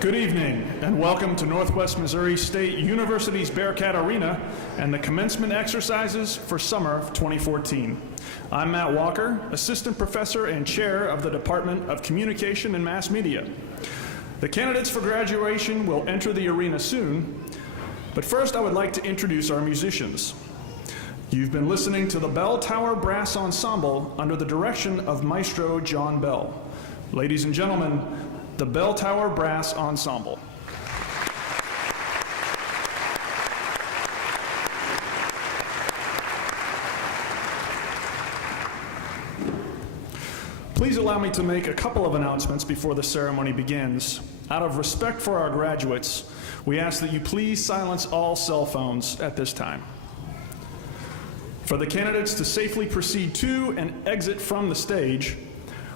Good evening, and welcome to Northwest Missouri State University's Bearcat Arena and the commencement exercises for summer of 2014. I'm Matt Walker, Assistant Professor and Chair of the Department of Communication and Mass Media. The candidates for graduation will enter the arena soon, but first I would like to introduce our musicians. You've been listening to the Bell Tower Brass Ensemble under the direction of Maestro John Bell. Ladies and gentlemen, the Bell Tower Brass Ensemble. Please allow me to make a couple of announcements before the ceremony begins. Out of respect for our graduates, we ask that you please silence all cell phones at this time. For the candidates to safely proceed to and exit from the stage,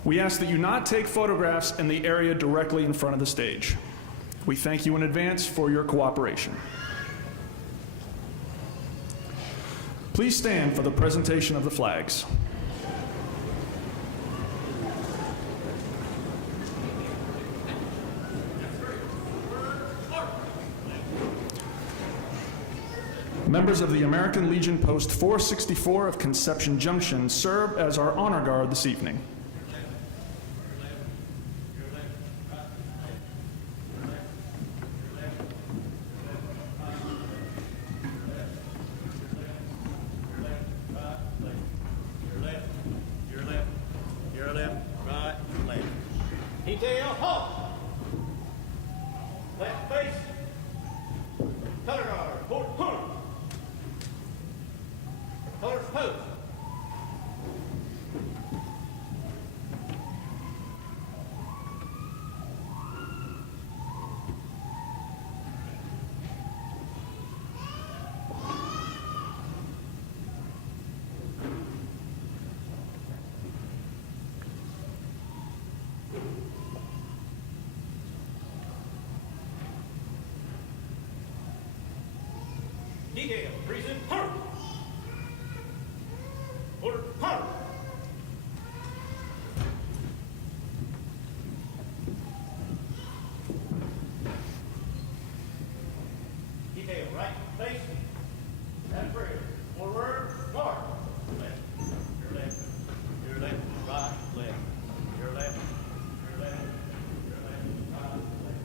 we ask that you not take photographs in the area directly in front of the stage. We thank you in advance for your cooperation. Please stand for the presentation of the flags. Members of the American Legion Post 464 of Conception Junction serve as our honor guard this evening. Detail, halt! Left face, color guard, forward corner. Colors post. Detail, reason, turn. Order, turn. Detail, right, face. That's right. Forward, mark. Left, your left, your left, right, left, your left, your left, your left, right, left.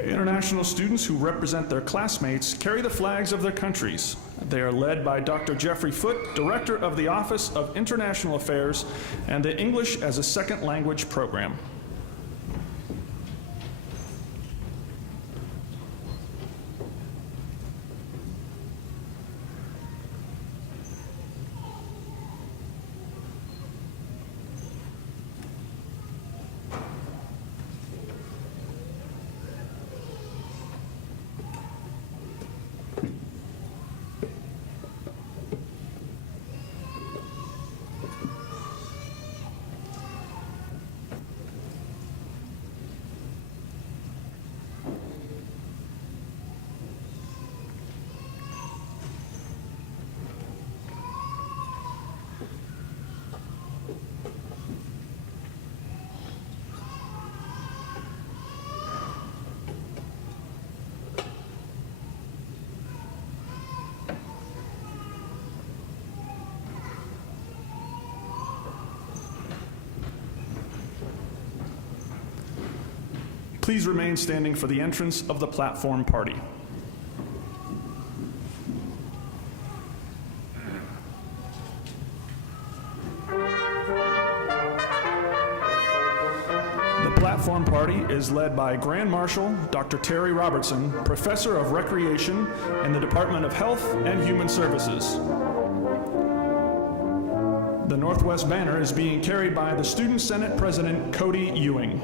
International students who represent their classmates carry the flags of their countries. They are led by Dr. Jeffrey Foote, Director of the Office of International Affairs and the English as a Second Language program. Please remain standing for the entrance of the platform party. The platform party is led by Grand Marshal Dr. Terry Robertson, Professor of Recreation in the Department of Health and Human Services. The Northwest banner is being carried by the Student Senate President Cody Ewing.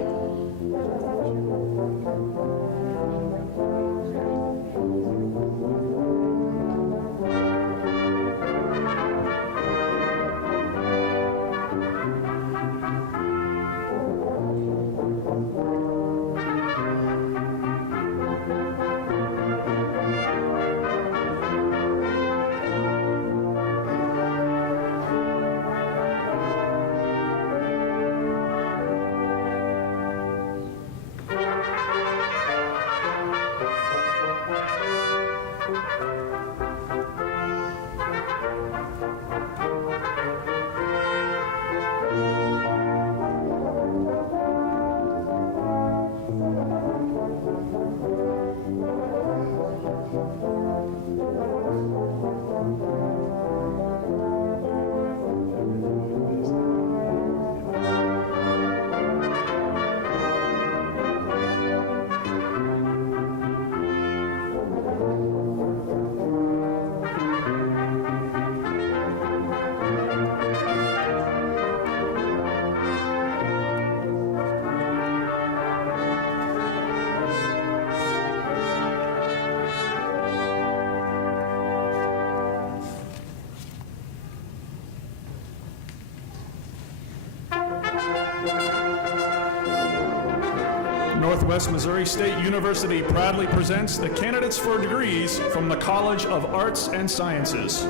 Northwest Missouri State University proudly presents the candidates for degrees from the College of Arts and Sciences.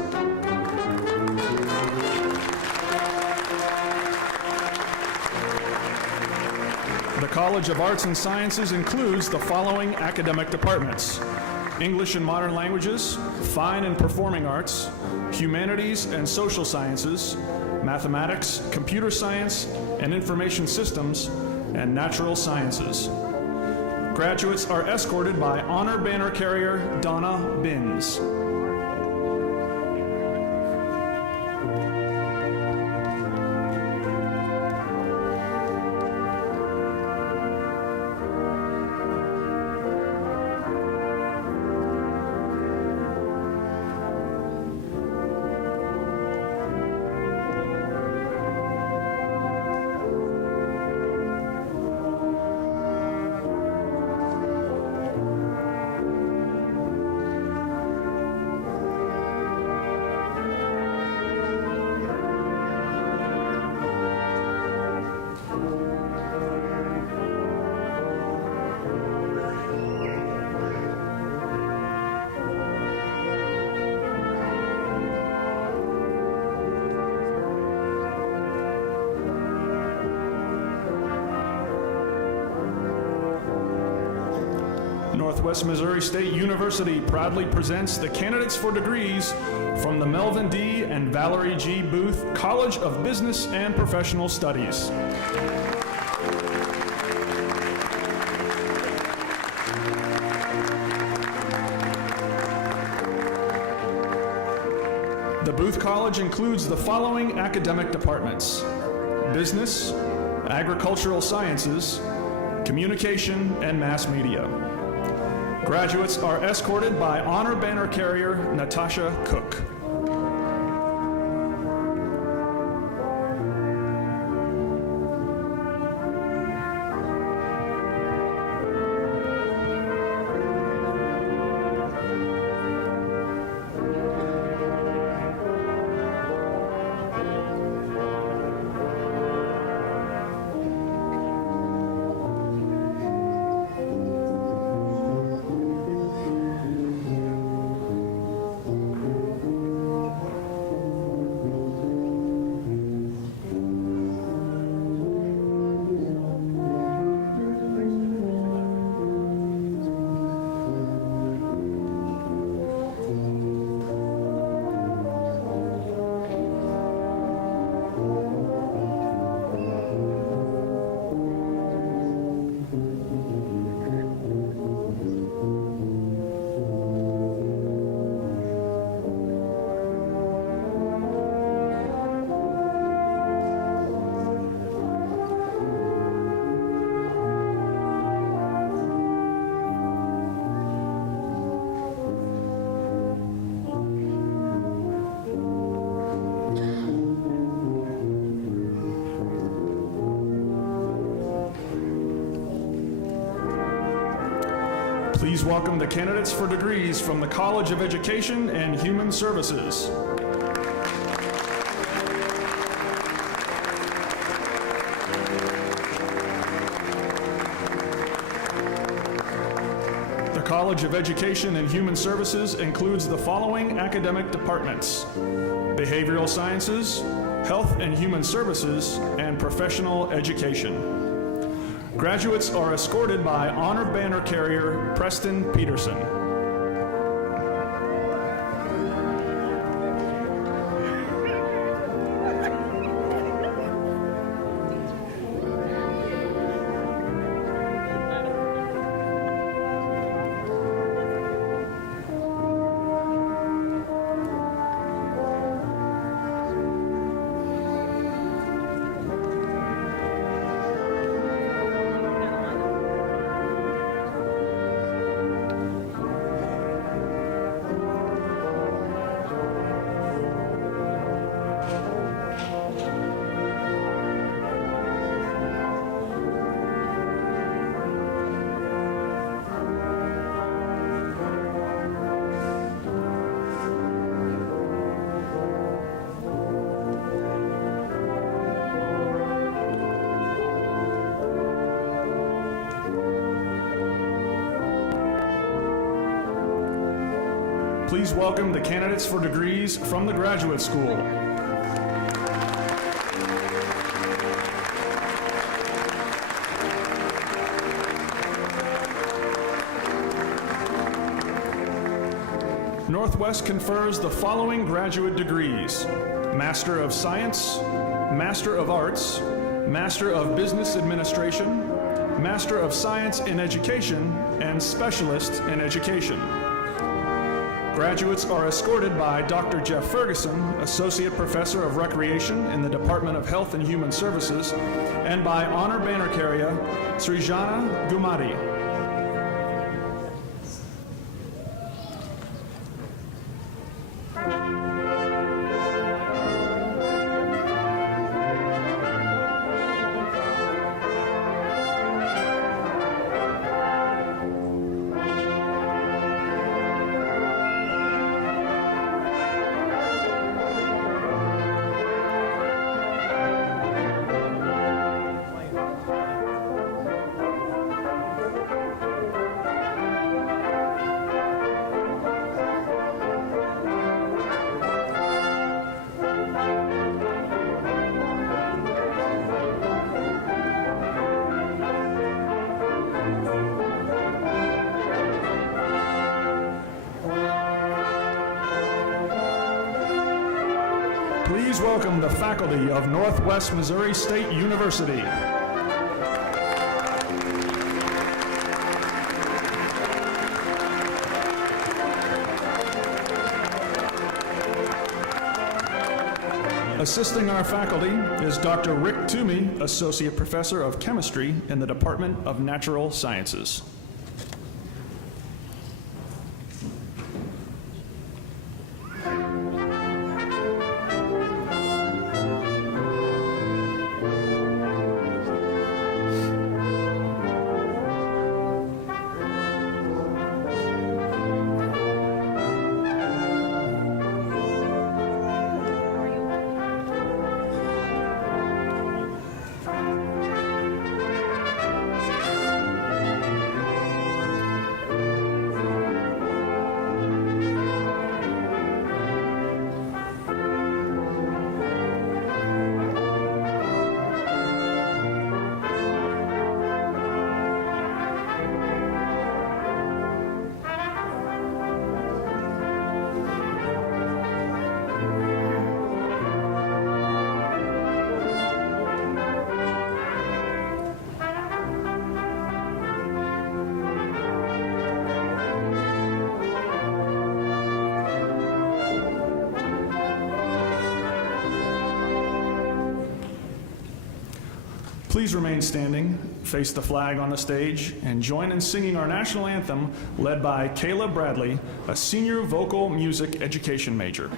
The College of Arts and Sciences includes the following academic departments: English and Modern Languages, Fine and Performing Arts, Humanities and Social Sciences, Mathematics, Computer Science and Information Systems, and Natural Sciences. Graduates are escorted by Honor Banner Carrier Donna Binns. Northwest Missouri State University proudly presents the candidates for degrees from the Melvin D. and Valerie G. Booth College of Business and Professional Studies. The Booth College includes the following academic departments: Business, Agricultural Sciences, Communication, and Mass Media. Graduates are escorted by Honor Banner Carrier Natasha Cook. Please welcome the candidates for degrees from the College of Education and Human Services. The College of Education and Human Services includes the following academic departments: Behavioral Sciences, Health and Human Services, and Professional Education. Graduates are escorted by Honor Banner Carrier Preston Peterson. Please welcome the candidates for degrees from the graduate school. Northwest confers the following graduate degrees: Master of Science, Master of Arts, Master of Business Administration, Master of Science in Education, and Specialist in Education. Graduates are escorted by Dr. Jeff Ferguson, Associate Professor of Recreation in the Department of Health and Human Services, and by Honor Banner Carrier Srijana Gumadi. Please welcome the faculty of Northwest Missouri State University. Assisting our faculty is Dr. Rick Toomey, Associate Professor of Chemistry in the Department of Natural Sciences. Please remain standing, face the flag on the stage, and join in singing our national anthem led by Kayla Bradley, a senior vocal music education major.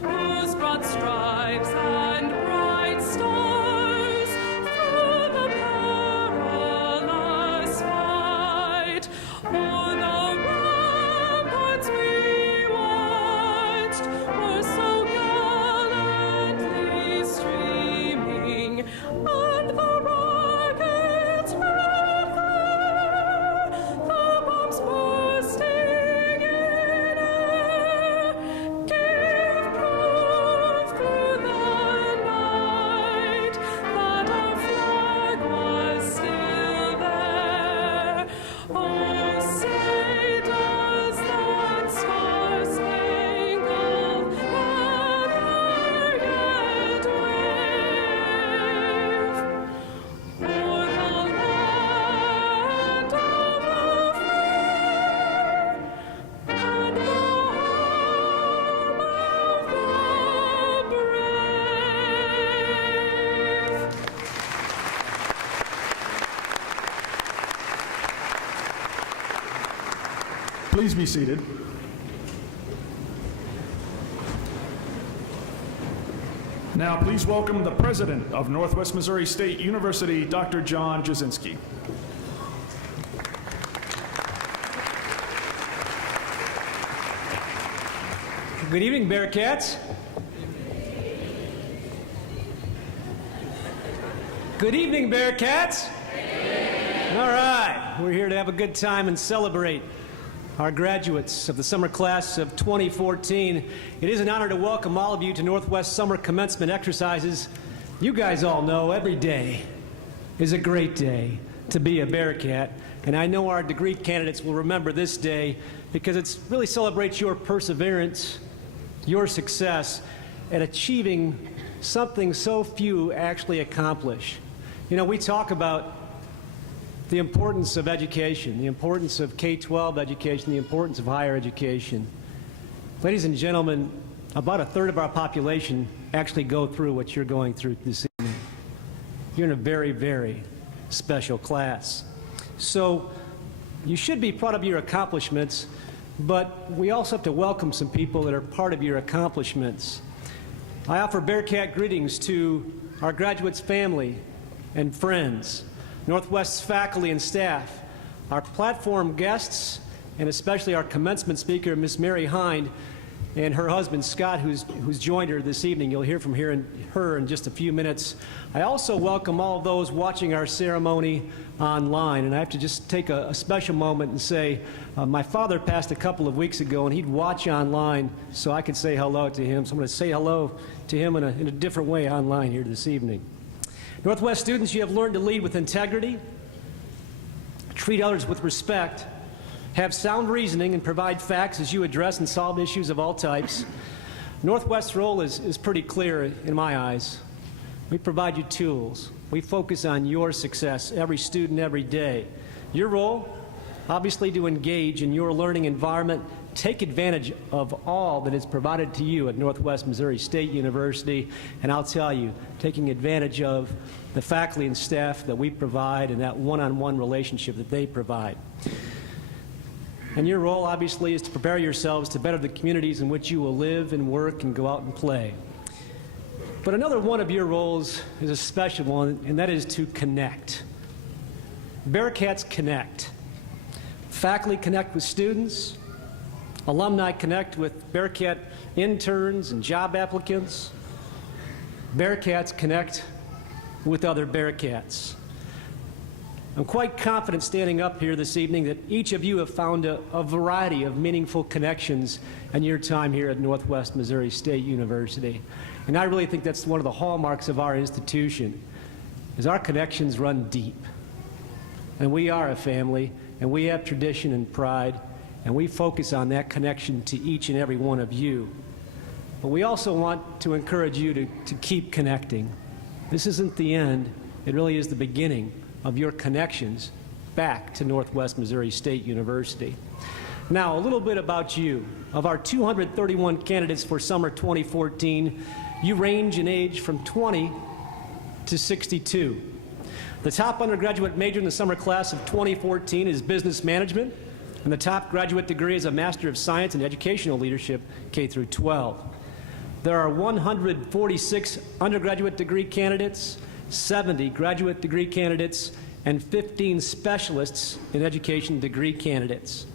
Whose broad stripes and bright stars through the perilous fight o'er the ramparts we watched were so gallantly streaming, and the rockets red glare, the bombs bursting in air, gave proof through the night Please be seated. Now, please welcome the president of Northwest Missouri State University, Dr. John Jasinski. Good evening, Bearcats. Good evening, Bearcats. All right, we're here to have a good time and celebrate our graduates of the summer class of 2014. It is an honor to welcome all of you to Northwest Summer Commencement Exercises. You guys all know every day is a great day to be a Bearcat, and I know our degree candidates will remember this day because it really celebrates your perseverance, your success at achieving something so few actually accomplish. You know, we talk about the importance of education, the importance of K-12 education, the importance of higher education. Ladies and gentlemen, about a third of our population actually go through what you're going through this evening. You're in a very, very special class. So you should be proud of your accomplishments, but we also have to welcome some people that are part of your accomplishments. I offer Bearcat greetings to our graduates' family and friends, Northwest's faculty and staff, our platform guests, and especially our commencement speaker, Miss Mary Hind, and her husband, Scott, who's joined her this evening. You'll hear from her in just a few minutes. I also welcome all of those watching our ceremony online, and I have to just take a special moment and say, my father passed a couple of weeks ago, and he'd watch online so I could say hello to him. So I'm going to say hello to him in a different way online here this evening. Northwest students, you have learned to lead with integrity, treat others with respect, have sound reasoning, and provide facts as you address and solve issues of all types. Northwest's role is pretty clear in my eyes. We provide you tools. We focus on your success, every student, every day. Your role, obviously, to engage in your learning environment, take advantage of all that is provided to you at Northwest Missouri State University, and I'll tell you, taking advantage of the faculty and staff that we provide and that one-on-one relationship that they provide. And your role, obviously, is to prepare yourselves to better the communities in which you will live and work and go out and play. But another one of your roles is a special one, and that is to connect. Bearcats connect. Faculty connect with students. Alumni connect with Bearcat interns and job applicants. Bearcats connect with other Bearcats. I'm quite confident standing up here this evening that each of you have found a variety of meaningful connections in your time here at Northwest Missouri State University. And I really think that's one of the hallmarks of our institution, is our connections run deep. And we are a family, and we have tradition and pride, and we focus on that connection to each and every one of you. But we also want to encourage you to keep connecting. This isn't the end. It really is the beginning of your connections back to Northwest Missouri State University. Now, a little bit about you. Of our 231 candidates for summer 2014, you range in age from 20 to 62. The top undergraduate major in the summer class of 2014 is business management, and the top graduate degree is a Master of Science in Educational Leadership, K through 12. There are 146 undergraduate degree candidates, 70 graduate degree candidates, and 15 specialists in education degree candidates.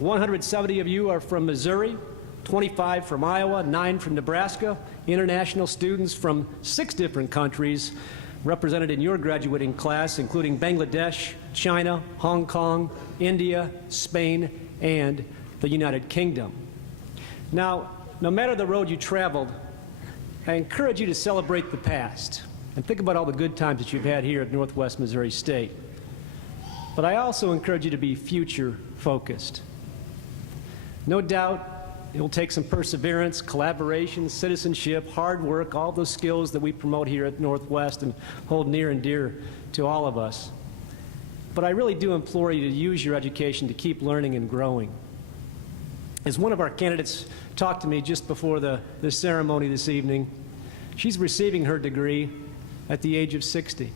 170 of you are from Missouri, 25 from Iowa, 9 from Nebraska, international students from 6 different countries represented in your graduating class, including Bangladesh, China, Hong Kong, India, Spain, and the United Kingdom. Now, no matter the road you traveled, I encourage you to celebrate the past and think about all the good times that you've had here at Northwest Missouri State. But I also encourage you to be future-focused. No doubt, it will take some perseverance, collaboration, citizenship, hard work, all those skills that we promote here at Northwest and hold near and dear to all of us. But I really do implore you to use your education to keep learning and growing. As one of our candidates talked to me just before the ceremony this evening, she's receiving her degree at the age of 60.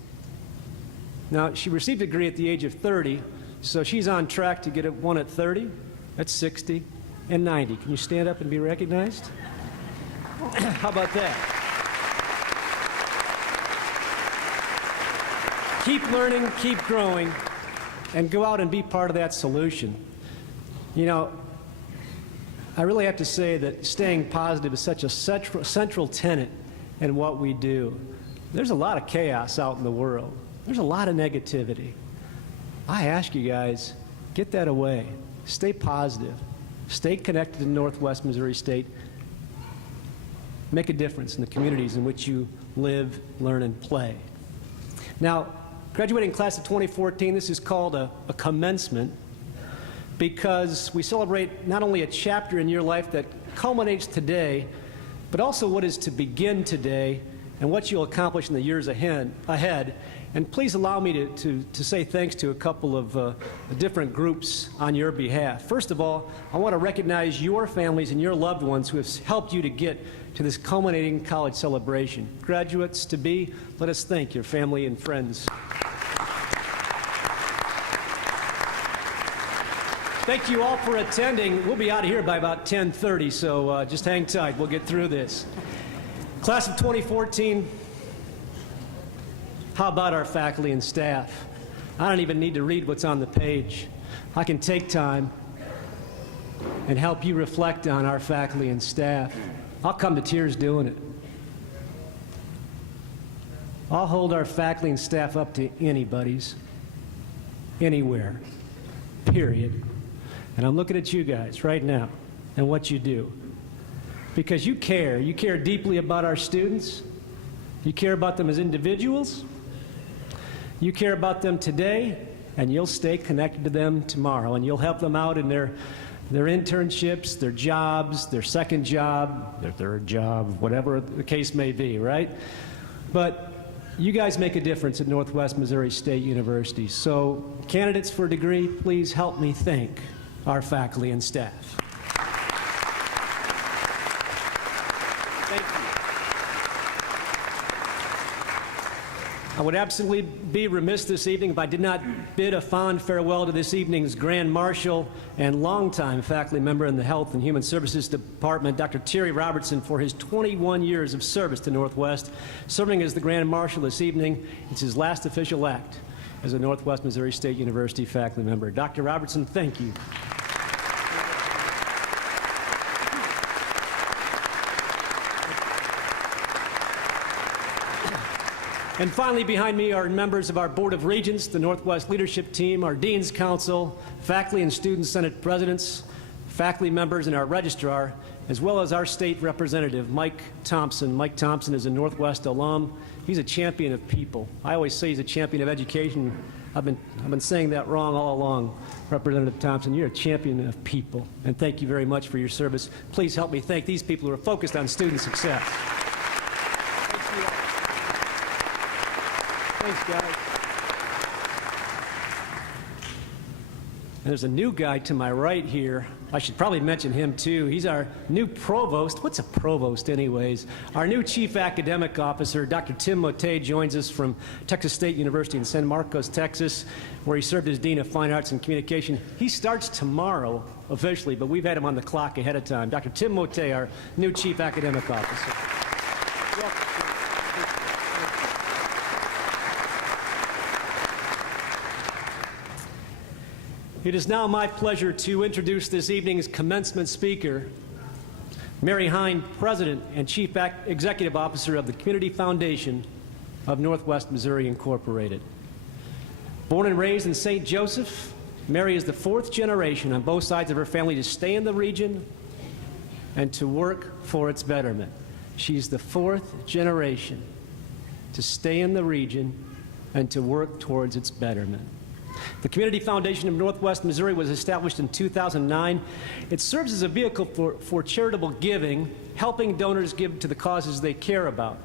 Now, she received a degree at the age of 30, so she's on track to get one at 30. That's 60 and 90. Can you stand up and be recognized? How about that? Keep learning, keep growing, and go out and be part of that solution. You know, I really have to say that staying positive is such a central tenet in what we do. There's a lot of chaos out in the world. There's a lot of negativity. I ask you guys, get that away. Stay positive. Stay connected to Northwest Missouri State. Make a difference in the communities in which you live, learn, and play. Now, graduating class of 2014, this is called a commencement because we celebrate not only a chapter in your life that culminates today, but also what is to begin today and what you'll accomplish in the years ahead. And please allow me to say thanks to a couple of different groups on your behalf. First of all, I want to recognize your families and your loved ones who have helped you to get to this culminating college celebration. Graduates to be, let us thank your family and friends. Thank you all for attending. We'll be out of here by about 10:30, so just hang tight. We'll get through this. Class of 2014, how about our faculty and staff? I don't even need to read what's on the page. I can take time and help you reflect on our faculty and staff. I'll come to tears doing it. I'll hold our faculty and staff up to anybody's, anywhere, period. And I'm looking at you guys right now and what you do. Because you care. You care deeply about our students. You care about them as individuals. You care about them today, and you'll stay connected to them tomorrow. And you'll help them out in their internships, their jobs, their second job, their third job, whatever the case may be, right? But you guys make a difference at Northwest Missouri State University. So candidates for a degree, please help me thank our faculty and staff. Thank you. I would absolutely be remiss this evening if I did not bid a fond farewell to this evening's Grand Marshal and longtime faculty member in the Health and Human Services Department, Dr. Terry Robertson, for his 21 years of service to Northwest. Serving as the Grand Marshal this evening, it's his last official act as a Northwest Missouri State University faculty member. Dr. Robertson, thank you. And finally, behind me are members of our Board of Regents, the Northwest Leadership Team, our Dean's Council, faculty and student senate presidents, faculty members, and our registrar, as well as our state representative, Mike Thompson. Mike Thompson is a Northwest alum. He's a champion of people. I always say he's a champion of education. I've been saying that wrong all along. Representative Thompson, you're a champion of people. And thank you very much for your service. Please help me thank these people who are focused on student success. Thanks, guys. And there's a new guy to my right here. I should probably mention him, too. He's our new provost. What's a provost, anyways? Our new chief academic officer, Dr. Tim Motte, joins us from Texas State University in San Marcos, Texas, where he served as Dean of Fine Arts and Communication. He starts tomorrow, officially, but we've had him on the clock ahead of time. Dr. Tim Motte, our new chief academic officer. Welcome. It is now my pleasure to introduce this evening's commencement speaker, Mary Hine, President and Chief Executive Officer of the Community Foundation of Northwest Missouri Incorporated. Born and raised in St. Joseph, Mary is the fourth generation on both sides of her family to stay in the region and to work for its betterment. She's the fourth generation to stay in the region and to work towards its betterment. The Community Foundation of Northwest Missouri was established in 2009. It serves as a vehicle for charitable giving, helping donors give to the causes they care about.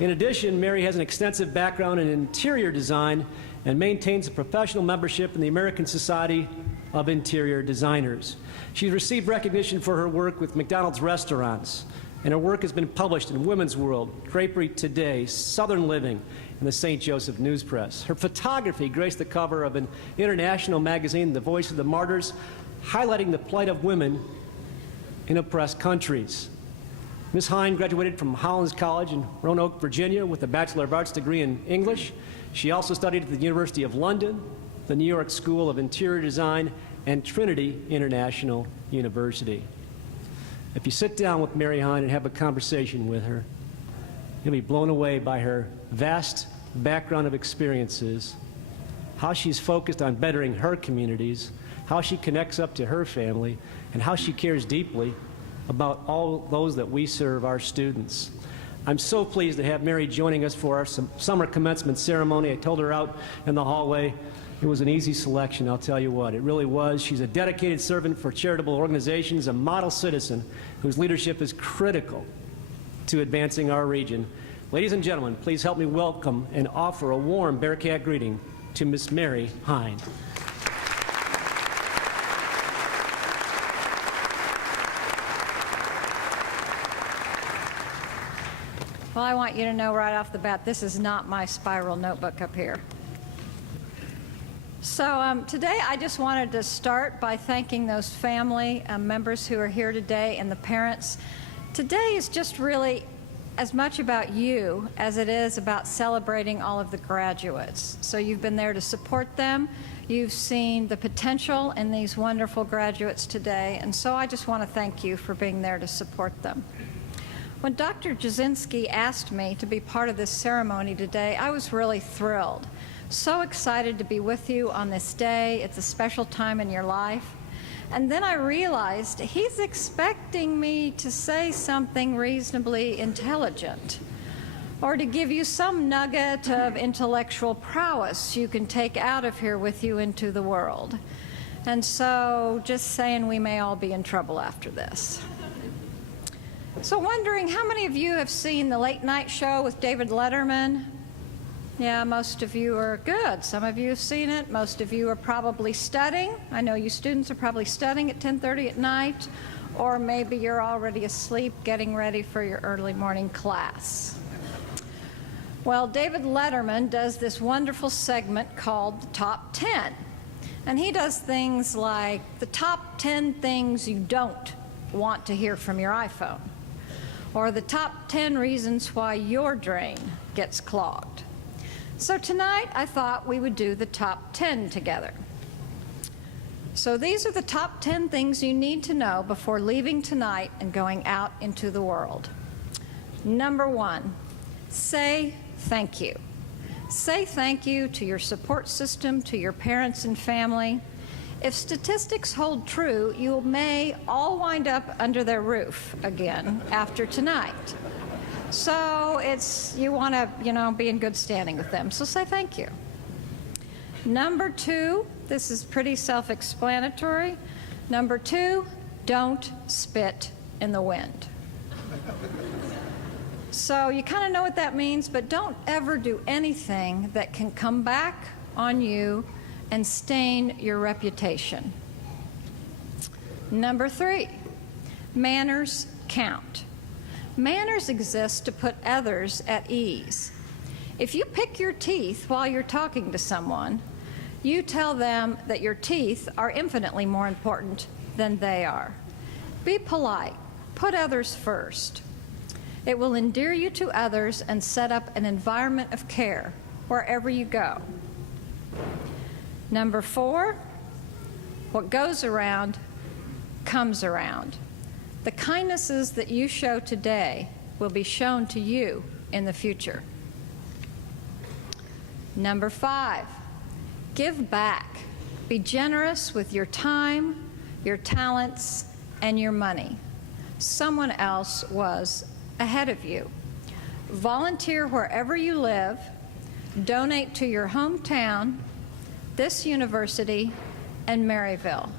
In addition, Mary has an extensive background in interior design and maintains a professional membership in the American Society of Interior Designers. She's received recognition for her work with McDonald's restaurants, and her work has been published in Women's World, Drapery Today, Southern Living, and the St. Joseph News Press. Her photography graced the cover of an international magazine, The Voice of the Martyrs, highlighting the plight of women in oppressed countries. Ms. Hine graduated from Hollins College in Roanoke, Virginia, with a Bachelor of Arts degree in English. She also studied at the University of London, the New York School of Interior Design, and Trinity International University. If you sit down with Mary Hine and have a conversation with her, you'll be blown away by her vast background of experiences, how she's focused on bettering her communities, how she connects up to her family, and how she cares deeply about all those that we serve, our students. I'm so pleased to have Mary joining us for our summer commencement ceremony. I told her out in the hallway it was an easy selection, I'll tell you what. It really was. She's a dedicated servant for charitable organizations, a model citizen whose leadership is critical to advancing our region. Ladies and gentlemen, please help me welcome and offer a warm Bearcat greeting to Miss Mary Hine. Well, I want you to know right off the bat, this is not my spiral notebook up here. So today I just wanted to start by thanking those family members who are here today and the parents. Today is just really as much about you as it is about celebrating all of the graduates. So you've been there to support them. You've seen the potential in these wonderful graduates today, and so I just want to thank you for being there to support them. When Dr. Jasinski asked me to be part of this ceremony today, I was really thrilled. So excited to be with you on this day. It's a special time in your life. And then I realized he's expecting me to say something reasonably intelligent, or to give you some nugget of intellectual prowess you can take out of here with you into the world. And so just saying, we may all be in trouble after this. So wondering, how many of you have seen the late night show with David Letterman? Yeah, most of you are good. Some of you have seen it. Most of you are probably studying. I know you students are probably studying at 10:30 at night, or maybe you're already asleep getting ready for your early morning class. Well, David Letterman does this wonderful segment called the Top 10. And he does things like the top 10 things you don't want to hear from your iPhone, or the top 10 reasons why your drain gets clogged. So tonight, I thought we would do the top 10 together. So these are the top 10 things you need to know before leaving tonight and going out into the world. Number 1, say thank you. Say thank you to your support system, to your parents and family. If statistics hold true, you may all wind up under their roof again after tonight. So you want to, be in good standing with them. So say thank you. Number 2, this is pretty self-explanatory. Number 2, don't spit in the wind. So you kind of know what that means, but don't ever do anything that can come back on you and stain your reputation. Number 3, manners count. Manners exist to put others at ease. If you pick your teeth while you're talking to someone, you tell them that your teeth are infinitely more important than they are. Be polite. Put others first. It will endear you to others and set up an environment of care wherever you go. Number 4, what goes around comes around. The kindnesses that you show today will be shown to you in the future. Number 5, give back. Be generous with your time, your talents, and your money. Someone else was ahead of you. Volunteer wherever you live. Donate to your hometown, this university, and Maryville.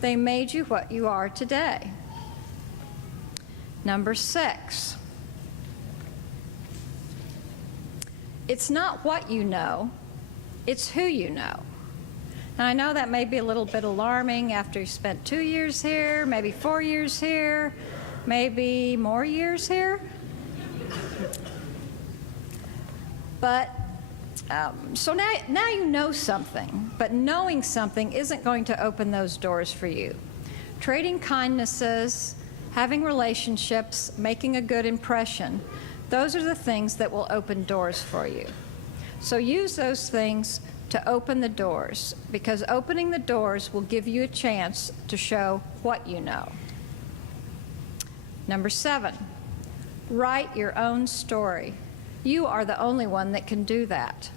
They made you what you are today. Number 6, it's not what you know, it's who you know. Now, I know that may be a little bit alarming after you spent 2 years here, maybe 4 years here, maybe more years here. But So now you know something, but knowing something isn't going to open those doors for you. Trading kindnesses, having relationships, making a good impression, those are the things that will open doors for you. So use those things to open the doors, because opening the doors will give you a chance to show what you know. Number 7, write your own story. You are the only one that can do that.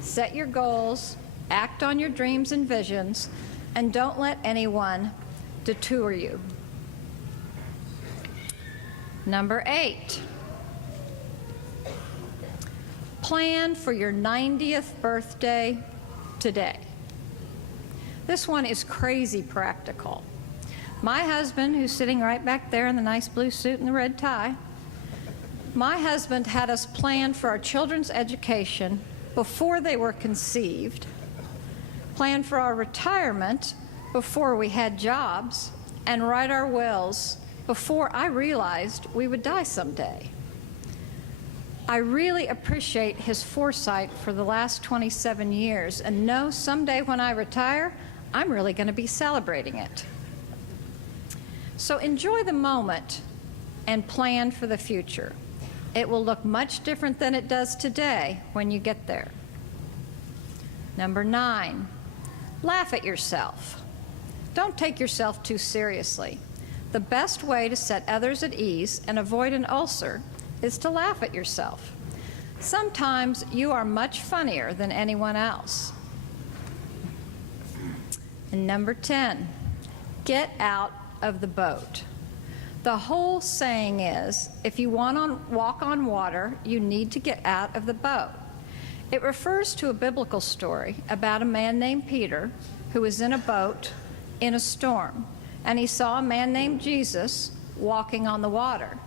Set your goals, act on your dreams and visions, and don't let anyone detour you. Number 8, plan for your 90th birthday today. This one is crazy practical. My husband, who's sitting right back there in the nice blue suit and the red tie, my husband had us plan for our children's education before they were conceived, plan for our retirement before we had jobs, and write our wills before I realized we would die someday. I really appreciate his foresight for the last 27 years and know someday when I retire, I'm really going to be celebrating it. So enjoy the moment and plan for the future. It will look much different than it does today when you get there. Number 9, laugh at yourself. Don't take yourself too seriously. The best way to set others at ease and avoid an ulcer is to laugh at yourself. Sometimes you are much funnier than anyone else. And number 10, get out of the boat. The whole saying is, if you want to walk on water, you need to get out of the boat. It refers to a biblical story about a man named Peter who was in a boat in a storm, and he saw a man named Jesus walking on the water.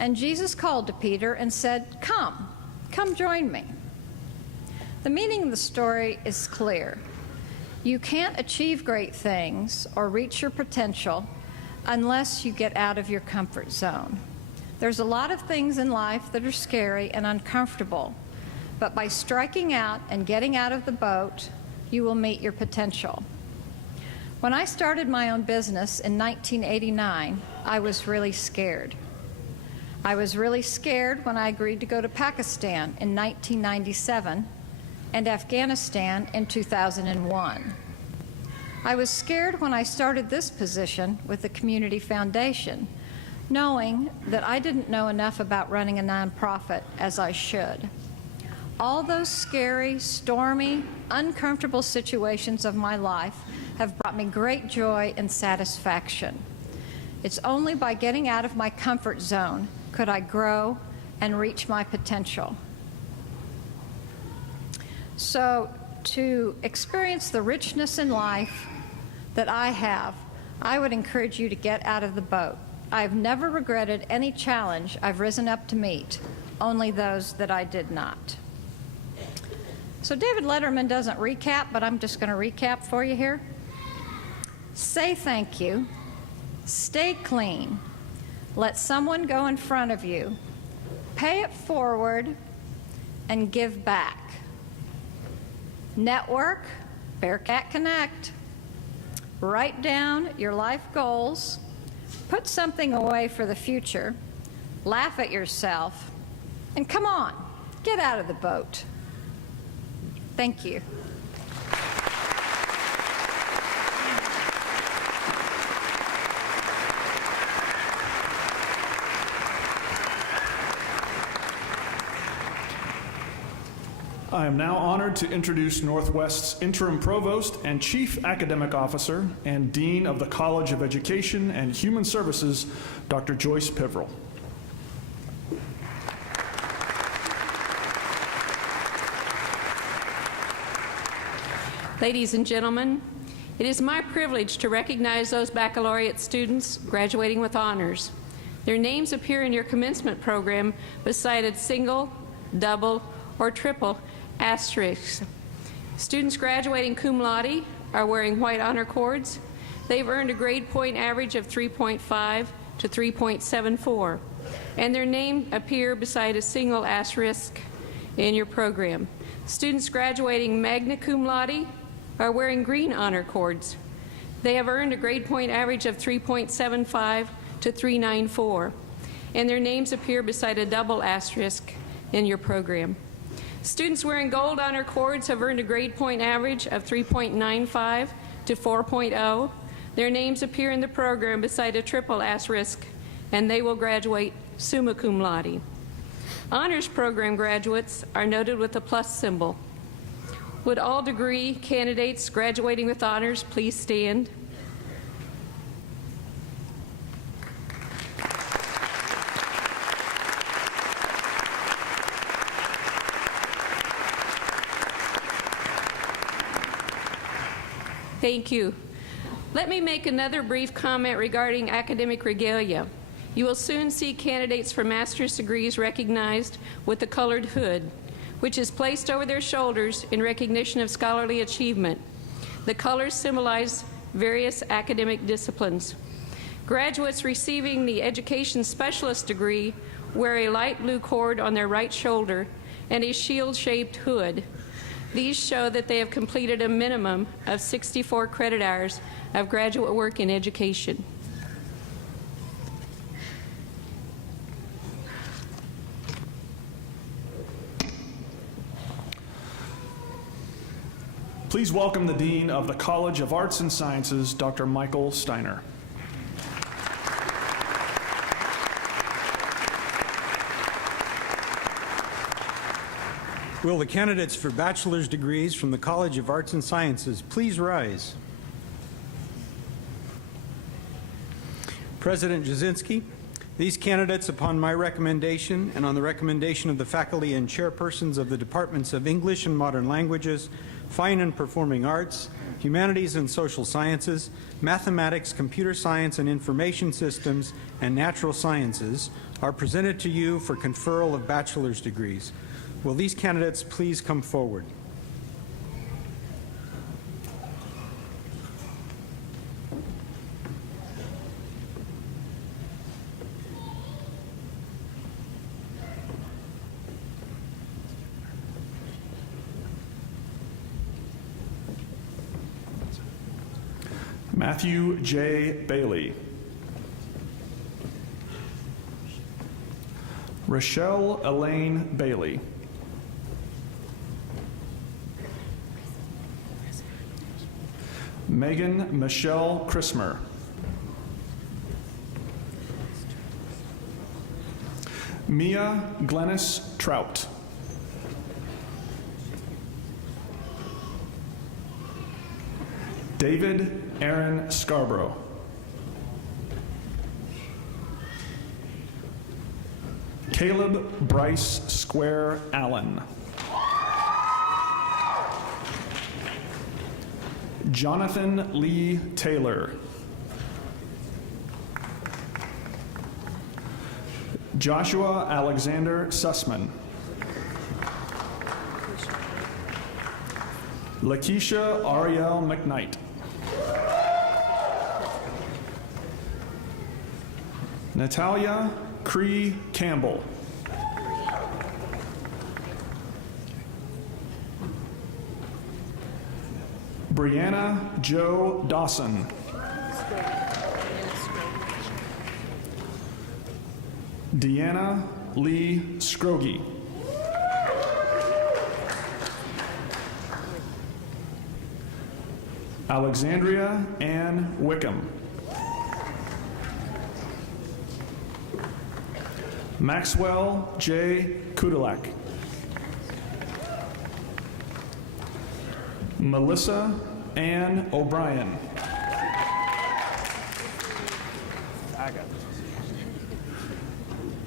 And Jesus called to Peter and said, "Come join me." The meaning of the story is clear. You can't achieve great things or reach your potential unless you get out of your comfort zone. There's a lot of things in life that are scary and uncomfortable, but by striking out and getting out of the boat, you will meet your potential. When I started my own business in 1989, I was really scared. I was really scared when I agreed to go to Pakistan in 1997 and Afghanistan in 2001. I was scared when I started this position with the Community Foundation, knowing that I didn't know enough about running a nonprofit as I should. All those scary, stormy, uncomfortable situations of my life have brought me great joy and satisfaction. It's only by getting out of my comfort zone could I grow and reach my potential. So, to experience the richness in life that I have, I would encourage you to get out of the boat. I've never regretted any challenge I've risen up to meet, only those that I did not. So David Letterman doesn't recap, but I'm just going to recap for you here. Say thank you. Stay clean. Let someone go in front of you. Pay it forward and give back. Network, Bearcat Connect. Write down your life goals. Put something away for the future. Laugh at yourself. And come on, get out of the boat. Thank you. I am now honored to introduce Northwest's interim provost and chief academic officer and dean of the College of Education and Human Services, Dr. Joyce Pivrell. Ladies and gentlemen, it is my privilege to recognize those baccalaureate students graduating with honors. Their names appear in your commencement program beside a single, double, or triple asterisk. Students graduating cum laude are wearing white honor cords. They've earned a grade point average of 3.5 to 3.74, and their name appear beside a single asterisk in your program. Students graduating magna cum laude are wearing green honor cords. They have earned a grade point average of 3.75 to 394, and their names appear beside a double asterisk in your program. Students wearing gold honor cords have earned a grade point average of 3.95 to 4.0. Their names appear in the program beside a triple asterisk, and they will graduate summa cum laude. Honors program graduates are noted with a plus symbol. Would all degree candidates graduating with honors please stand? Thank you. Let me make another brief comment regarding academic regalia. You will soon see candidates for master's degrees recognized with the colored hood, which is placed over their shoulders in recognition of scholarly achievement. The colors symbolize various academic disciplines. Graduates receiving the education specialist degree wear a light blue cord on their right shoulder and a shield-shaped hood. These show that they have completed a minimum of 64 credit hours of graduate work in education. Please welcome the Dean of the College of Arts and Sciences, Dr. Michael Steiner. Will the candidates for bachelor's degrees from the College of Arts and Sciences please rise? President Jasinski, these candidates, upon my recommendation and on the recommendation of the faculty and chairpersons of the Departments of English and Modern Languages, Fine and Performing Arts, Humanities and Social Sciences, Mathematics, Computer Science and Information Systems, and Natural Sciences, are presented to you for conferral of bachelor's degrees. Will these candidates please come forward? Matthew J. Bailey. Rochelle Elaine Bailey. Megan Michelle Chrismer. Mia Glennis Trout. David Aaron Scarborough. Caleb Bryce Square Allen. Jonathan Lee Taylor. Joshua Alexander Sussman. Lakeisha Ariel McKnight. Natalia Cree Campbell. Brianna Jo Dawson. Deanna Lee Scrogie. Alexandria Ann Wickham. Maxwell J. Kudalak. Melissa Ann O'Brien.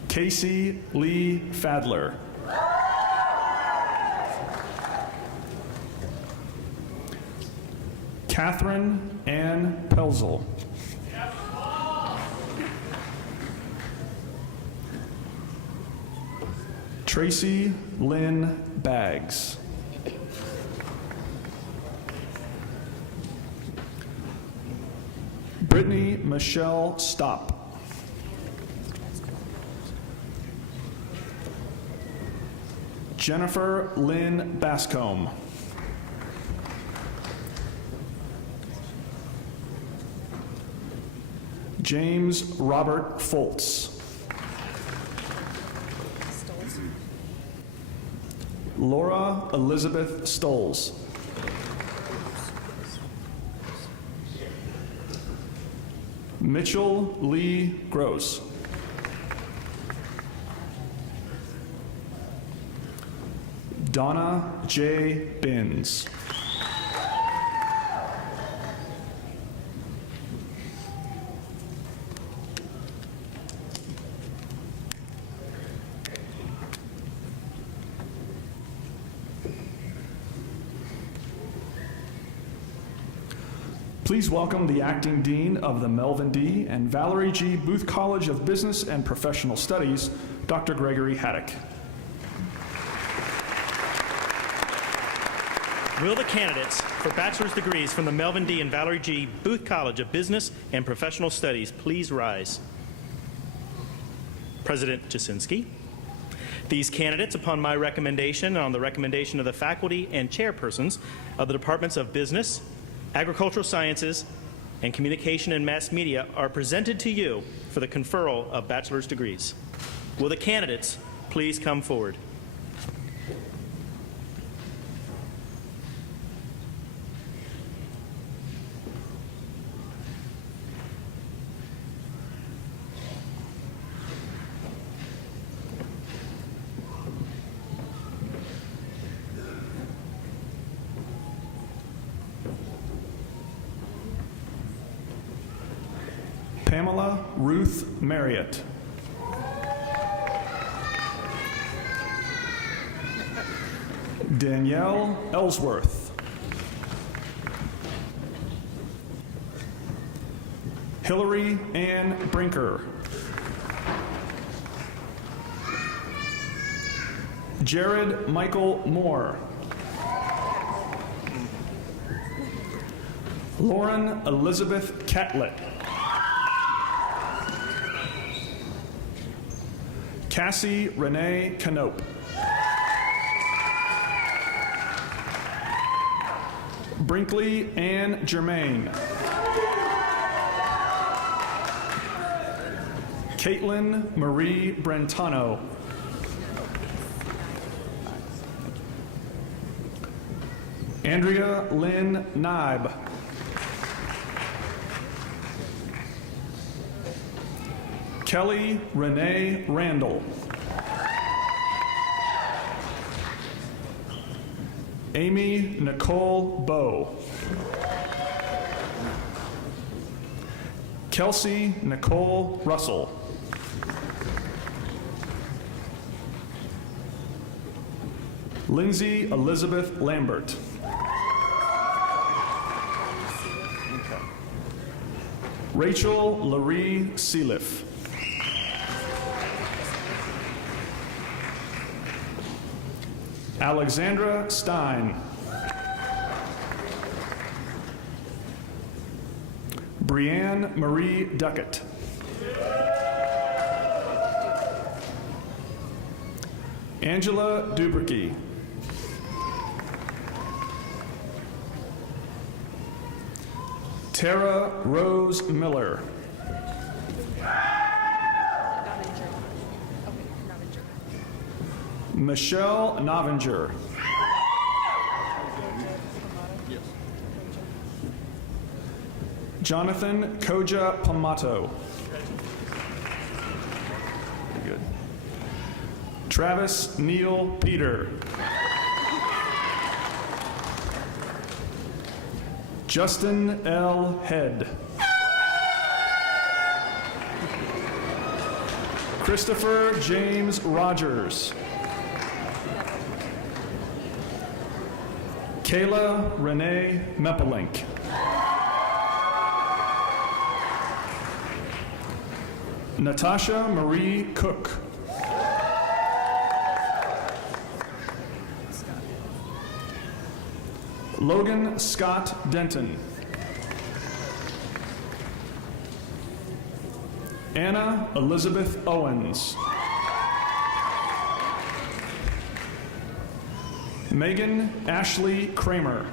Casey Lee Fadler. Catherine Ann Pelzel. Tracy Lynn Baggs. Brittany Michelle Stopp. Jennifer Lynn Bascombe. James Robert Foltz. Laura Elizabeth Stolz. Mitchell Lee Gross. Donna J. Binns. Please welcome the Acting Dean of the Melvin D. and Valerie G. Booth College of Business and Professional Studies, Dr. Gregory Haddock. Will the candidates for bachelor's degrees from the Melvin D. and Valerie G. Booth College of Business and Professional Studies please rise? President Jasinski. These candidates, upon my recommendation and on the recommendation of the faculty and chairpersons of the Departments of Business, Agricultural Sciences, and Communication and Mass Media, are presented to you for the conferral of bachelor's degrees. Will the candidates please come forward? Pamela Ruth Marriott. Danielle Ellsworth. Hillary Ann Brinker. Jared Michael Moore. Lauren Elizabeth Catlett. Cassie Renee Canope. Brinkley Ann Germain. Caitlin Marie Brentano. Andrea Lynn Naib. Kelly Renee Randall. Amy Nicole Bowe. Kelsey Nicole Russell. Lindsay Elizabeth Lambert. Rachel Laree Sealiff. Alexandra Stein. Brianne Marie Duckett. Angela Dubricky. Tara Rose Miller. Michelle Novinger. Jonathan Koja Pamato. Very good. Travis Neal Peter. Justin L. Head. Christopher James Rogers. Kayla Renee Meppelink. Natasha Marie Cook. Logan Scott Denton. Anna Elizabeth Owens. Megan Ashley Kramer.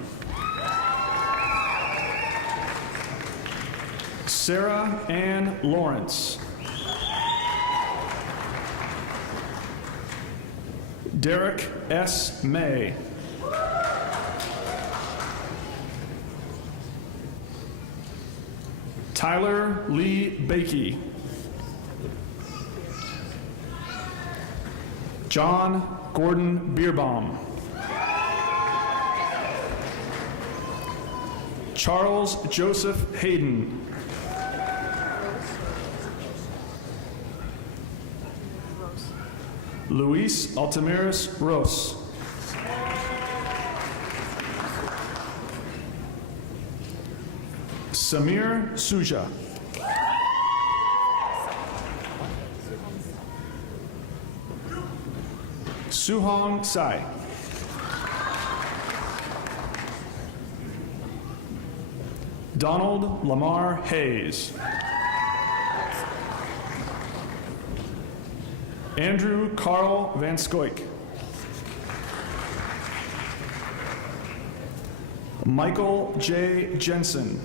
Sarah Ann Lawrence. Derek S. May. Tyler Lee Bakey. John Gordon Bierbaum. Charles Joseph Hayden. Luis Altamiris Ros. Samir Suja. Suhong Sai. Donald Lamar Hayes. Andrew Carl Van Scoik. Michael J. Jensen.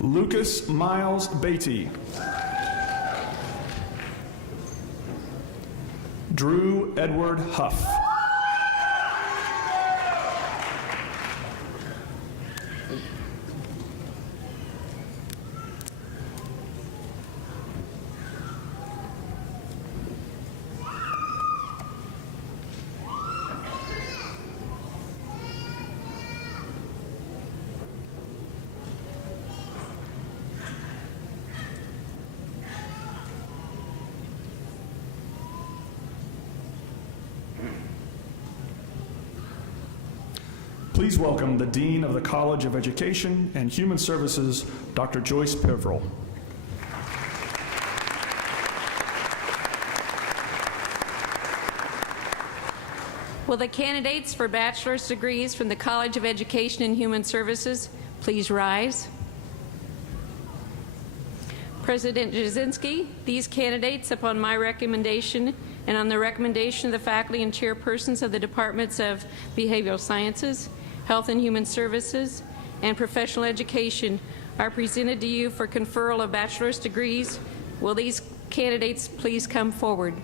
Lucas Miles Beatty. Drew Edward Huff. Please welcome the Dean of the College of Education and Human Services, Dr. Joyce Peverill. Will the candidates for bachelor's degrees from the College of Education and Human Services please rise? President Jasinski, these candidates, upon my recommendation and on the recommendation of the faculty and chairpersons of the Departments of Behavioral Sciences, Health and Human Services, and Professional Education, are presented to you for conferral of bachelor's degrees. Will these candidates please come forward?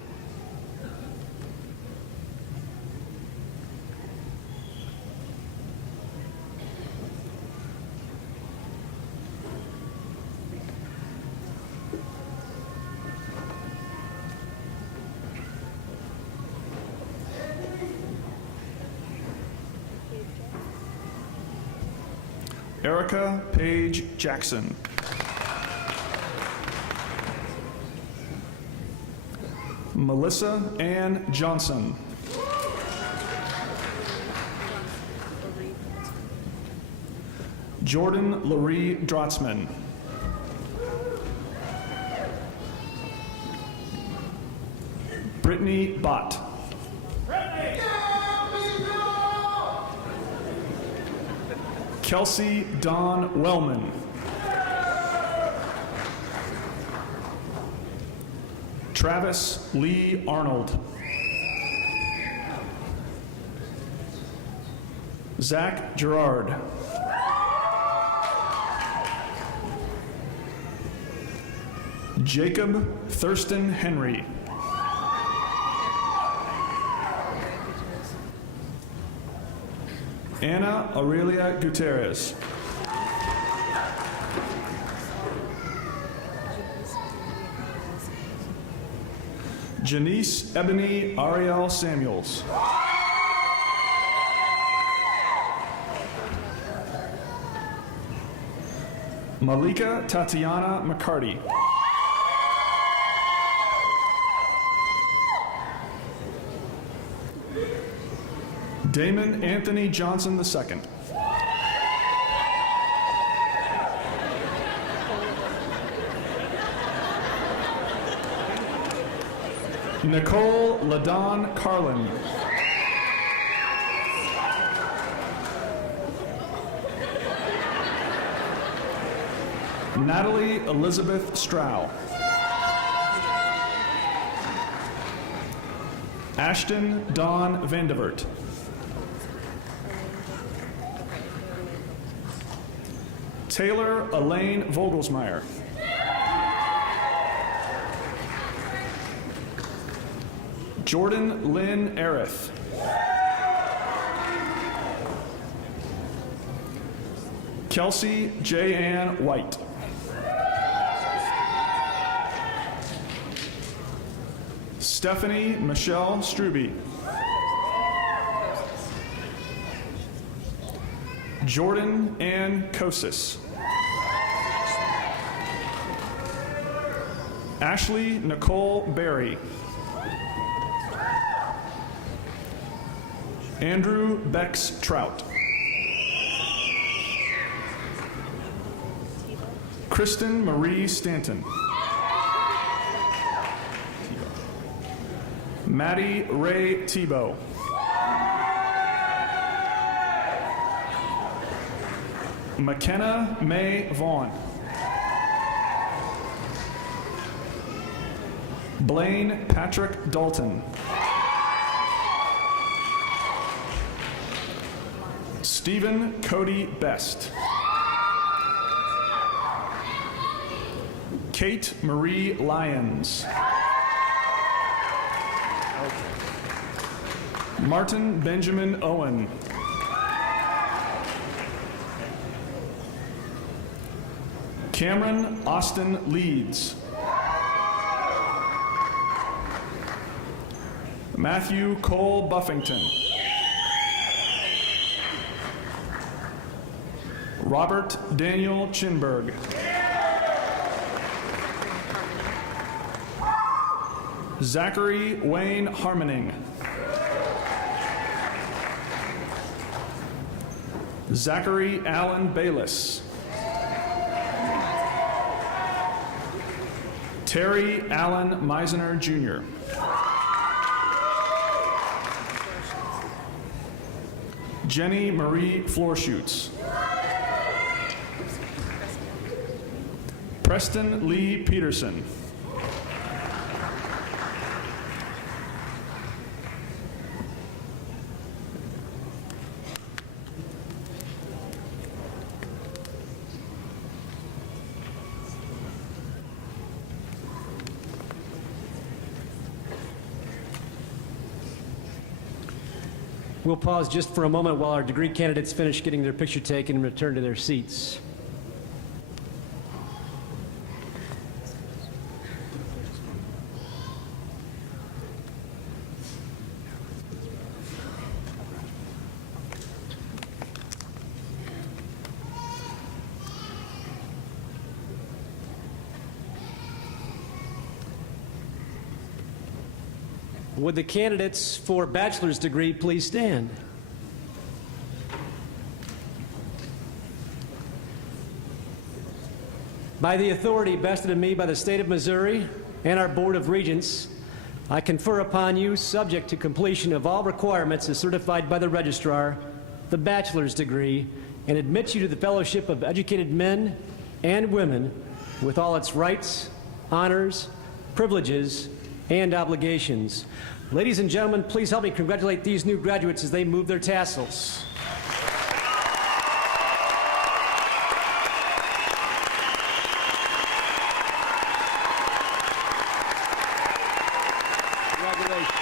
Erica Paige Jackson. Melissa Ann Johnson. Jordan Laree Drotzman. Brittany Bott. Kelsey Dawn Wellman. Travis Lee Arnold. Zach Gerard. Jacob Thurston Henry. Anna Aurelia Gutierrez. Janice Ebony Ariel Samuels. Malika Tatiana McCarty. Damon Anthony Johnson II. Nicole LaDon Carlin. Natalie Elizabeth Strow. Ashton Dawn Vandevert. Taylor Elaine Vogelsmeyer. Jordan Lynn Arith. Kelsey J. Ann White. Stephanie Michelle Struby. Jordan Ann Kosis. Ashley Nicole Berry. Andrew Bex Trout. Kristen Marie Stanton. Maddie Ray Tebow. McKenna May Vaughn. Blaine Patrick Dalton. Stephen Cody Best. Kate Marie Lyons. Martin Benjamin Owen. Cameron Austin Leeds. Matthew Cole Buffington. Robert Daniel Chinberg. Zachary Wayne Harmoning. Zachary Allen Bayless. Terry Allen Meisner Jr. Jenny Marie Floorshoots. Preston Lee Peterson. We'll pause just for a moment while our degree candidates finish getting their picture taken and return to their seats. Would the candidates for bachelor's degree please stand? By the authority vested in me by the state of Missouri and our Board of Regents, I confer upon you, subject to completion of all requirements as certified by the registrar, the bachelor's degree, and admit you to the fellowship of educated men and women with all its rights, honors, privileges, and obligations. Ladies and gentlemen, please help me congratulate these new graduates as they move their tassels. Congratulations.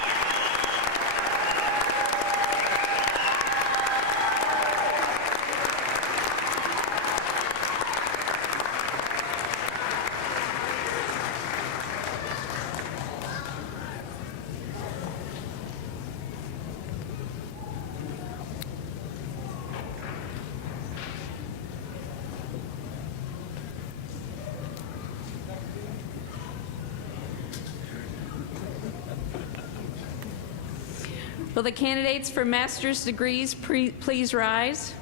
Will the candidates for master's degrees please rise?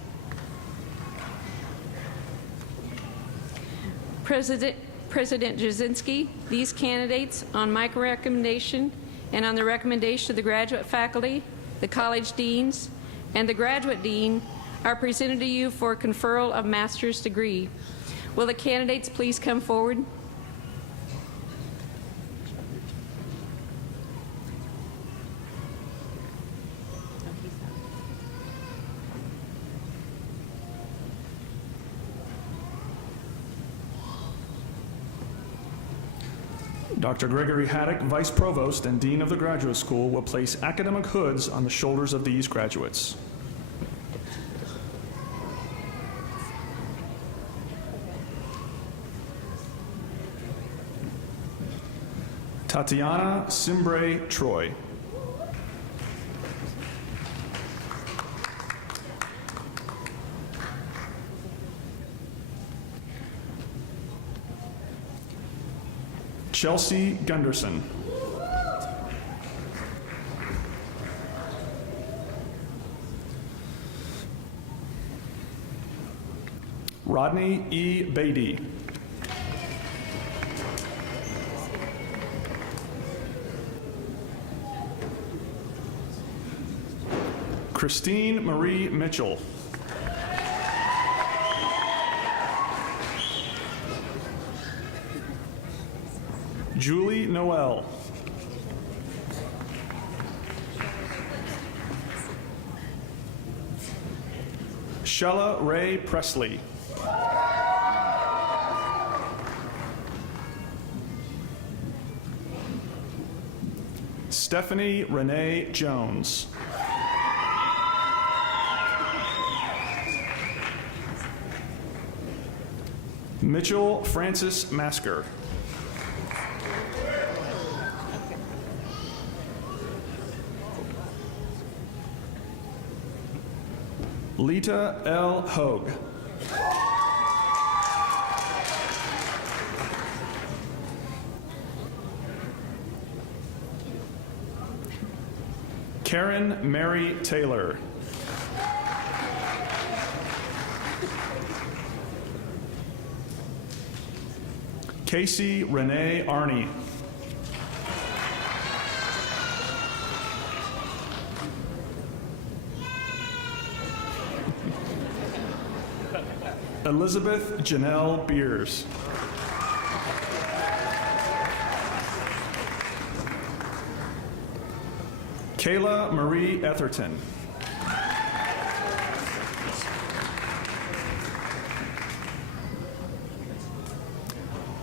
President Jasinski, these candidates, on my recommendation and on the recommendation of the graduate faculty, the college deans, and the graduate dean, are presented to you for conferral of master's degree. Will the candidates please come forward? Dr. Gregory Haddock, Vice Provost and Dean of the Graduate School, will place academic hoods on the shoulders of these graduates. Tatiana Simbre Troy. Chelsea Gunderson. Rodney E. Beatty. Christine Marie Mitchell. Julie Noel. Shella Ray Presley. Stephanie Renee Jones. Mitchell Francis Masker. Lita L. Hogue. Karen Mary Taylor. Casey Renee Arney. Elizabeth Janelle Beers. Kayla Marie Etherton.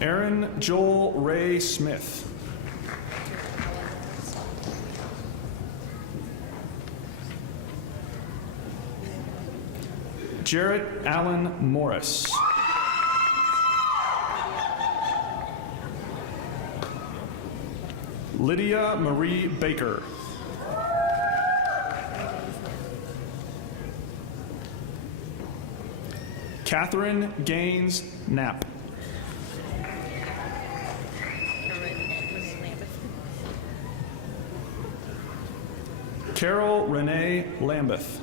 Aaron Joel Ray Smith. Jarrett Allen Morris. Lydia Marie Baker. Catherine Gaines Knapp. Carol Renee Lambeth.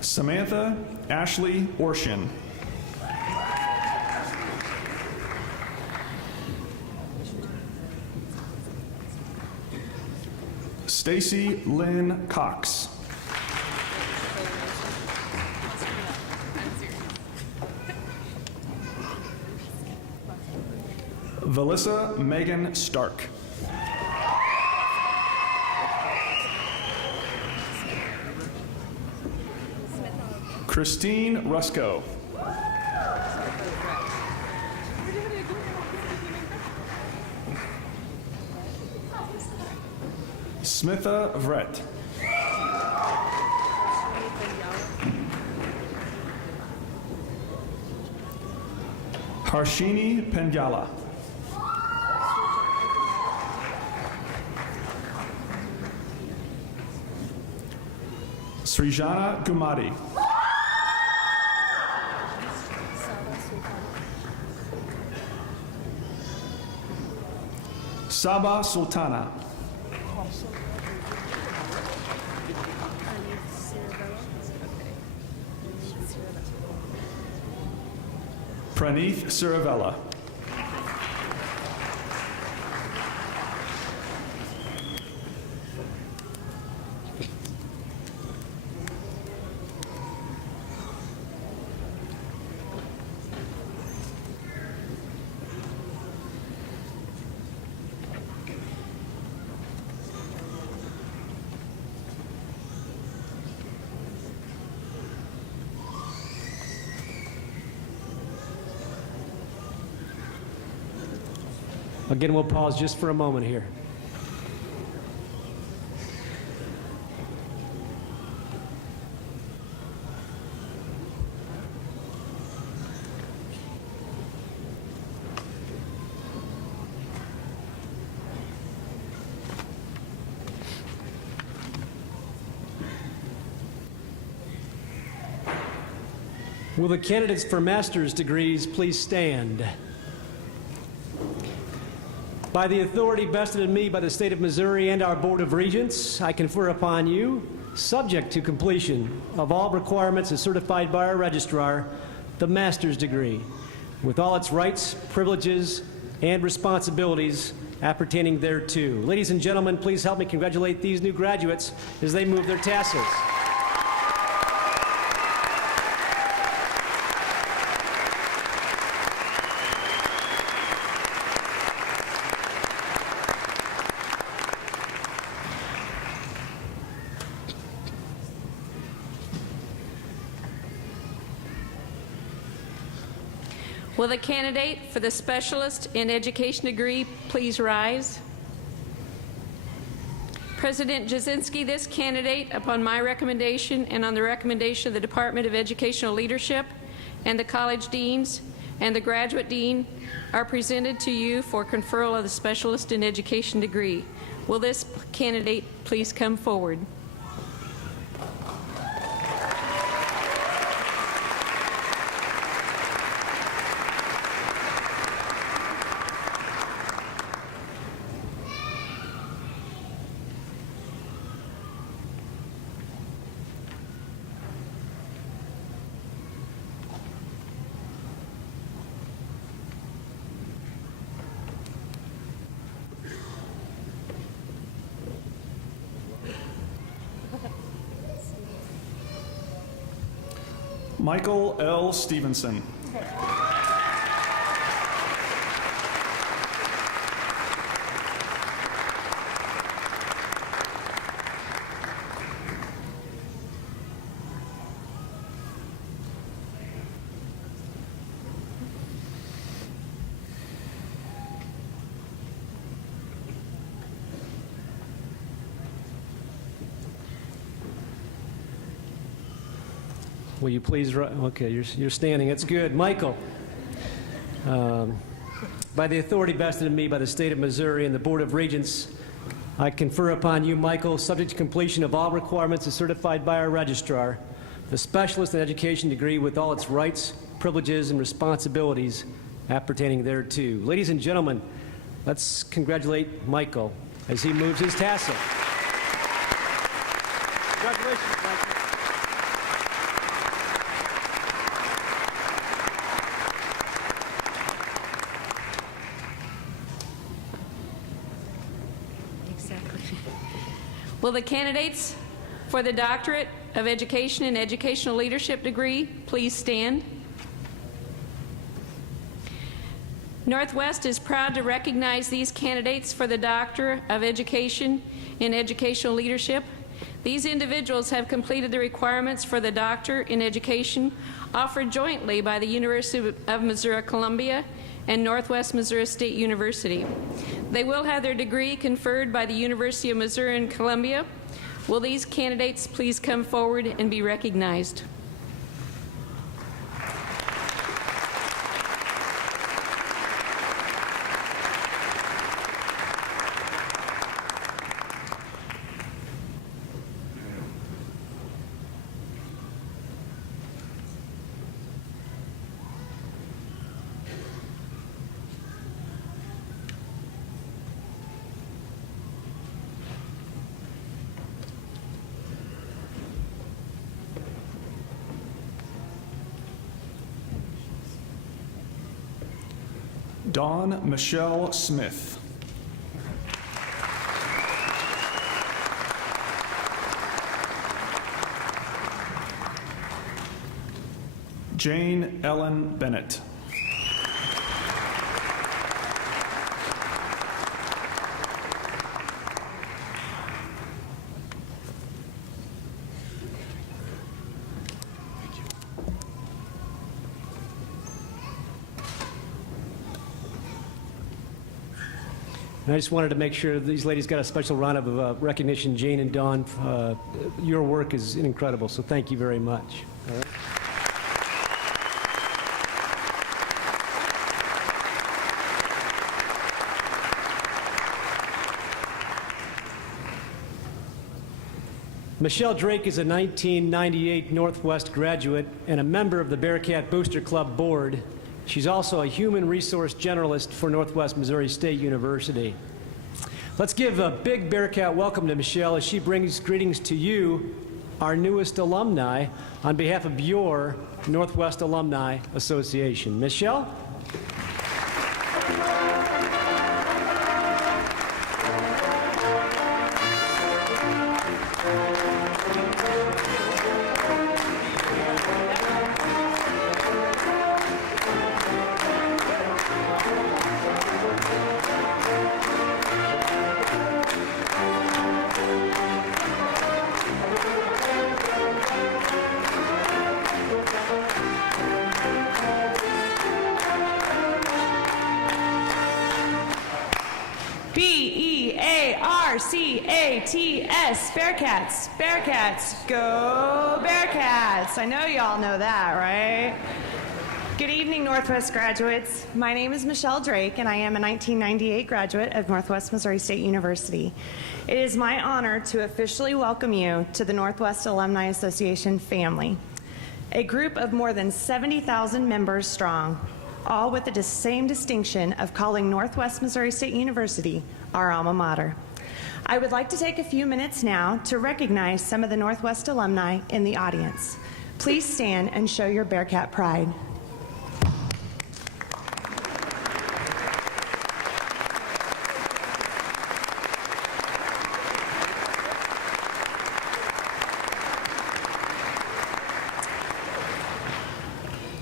Samantha Ashley Orshin. Stacy Lynn Cox. Valissa Megan Stark. Christine Rusko. Smitha Vret. Harshini Penjala. Srijana Gumadi. Saba Sultana. Praneeth Siravella. Again, we'll pause just for a moment here. Will the candidates for master's degrees please stand? By the authority vested in me by the state of Missouri and our Board of Regents, I confer upon you, subject to completion of all requirements as certified by our registrar, the master's degree, with all its rights, privileges, and responsibilities appertaining thereto. Ladies and gentlemen, please help me congratulate these new graduates as they move their tassels. Will the candidate for the Specialist in Education degree please rise? President Jasinski, this candidate, upon my recommendation and on the recommendation of the Department of Educational Leadership and the college deans and the graduate dean, are presented to you for conferral of the Specialist in Education degree. Will this candidate please come forward? Michael L. Stevenson. Will you please, okay, you're standing, that's good. Michael, by the authority vested in me by the state of Missouri and the Board of Regents, I confer upon you, Michael, subject to completion of all requirements as certified by our registrar, the Specialist in Education degree with all its rights, privileges, and responsibilities appertaining thereto. Ladies and gentlemen, let's congratulate Michael as he moves his tassel. Congratulations, Michael. Will the candidates for the Doctorate of Education and Educational Leadership degree please stand? Northwest is proud to recognize these candidates for the Doctor of Education in Educational Leadership. These individuals have completed the requirements for the Doctor in Education offered jointly by the University of Missouri-Columbia and Northwest Missouri State University. They will have their degree conferred by the University of Missouri and Columbia. Will these candidates please come forward and be recognized? Dawn Michelle Smith. Jane Ellen Bennett. And I just wanted to make sure these ladies got a special round of recognition. Jane and Dawn, your work is incredible, so thank you very much. All right. Michelle Drake is a 1998 Northwest graduate and a member of the Bearcat Booster Club board. She's also a human resource generalist for Northwest Missouri State University. Let's give a big Bearcat welcome to Michelle as she brings greetings to you, our newest alumni, on behalf of your Northwest Alumni Association. Michelle? B-E-A-R-C-A-T-S, Bearcats, Bearcats, go Bearcats. I know y'all know that, right? Good evening, Northwest graduates. My name is Michelle Drake, and I am a 1998 graduate of Northwest Missouri State University. It is my honor to officially welcome you to the Northwest Alumni Association family, a group of more than 70,000 members strong, all with the same distinction of calling Northwest Missouri State University our alma mater. I would like to take a few minutes now to recognize some of the Northwest alumni in the audience. Please stand and show your Bearcat pride.